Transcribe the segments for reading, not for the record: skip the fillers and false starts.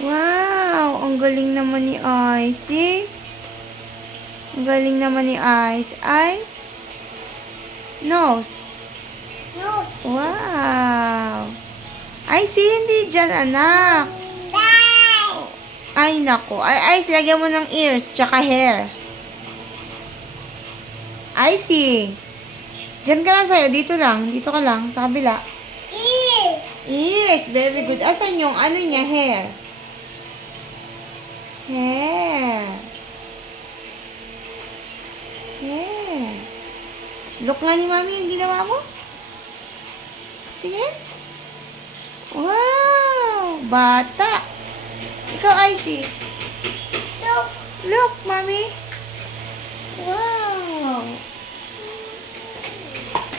Wow! Ang galing naman ni Icy. Ang galing naman ni Ice. Ice? Nose. Nose. Wow! Icy, hindi dyan, anak. Ay, nako. Ay, Ice, lagyan mo ng ears, tsaka hair. Icy. Diyan ka lang sa'yo. Dito lang. Dito ka lang. Sa kabila. Ears. Ears. Very good. Asan yung ano niya? Hair. Hair. Hair. Look nga ni Mami yung ginawa mo. Tingin. Wow. Bata. Ikaw, Icy. Look. Look, Mami. Wow.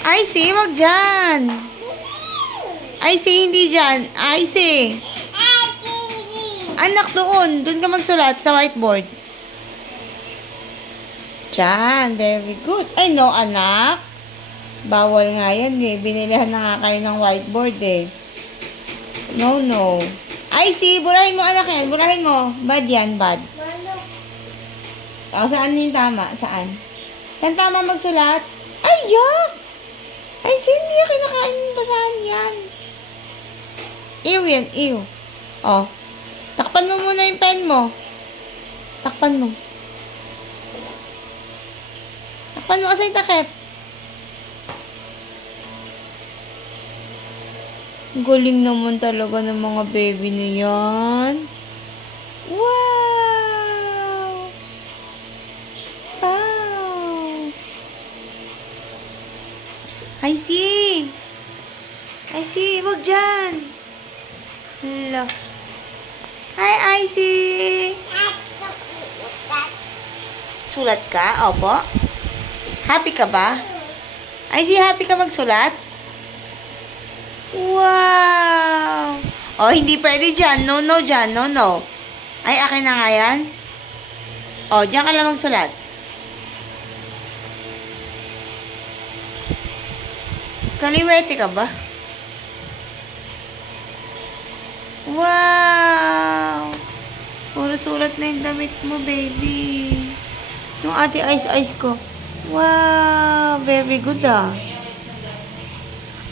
Icy, wag dyan. Icy, hindi dyan. Icy. Anak, doon. Doon ka magsulat sa whiteboard. Diyan. Very good. Ay, no, anak. Bawal nga yan eh. Binilihan na nga kayo ng whiteboard eh. No, no. Icy, burahin mo anak yan. Burahin mo. Bad yan, bad. O, saan yung tama? Saan? Saan tama magsulat? Ay, yuck! Ay, hindi yan kinakain yung basahan yan. Ew yan, ew. O, takpan mo muna yung pen mo. Takpan mo. Takpan mo kasi yung takip. Galing naman talaga ng mga baby na yan. Wow! Wow! Icy! Icy, wag dyan! Hello. Hi, Icy! Sulat ka? Opo. Happy ka ba? Icy, happy ka magsulat? Wow! Oh, hindi pwede dyan. No, no dyan. No, no. Ay, akin na nga yan. Oh, dyan ka lang magsulat. Kaliwete ka ba? Wow! Puro sulat na yung damit mo, baby. Yung ate ice ko. Wow! Very good ah.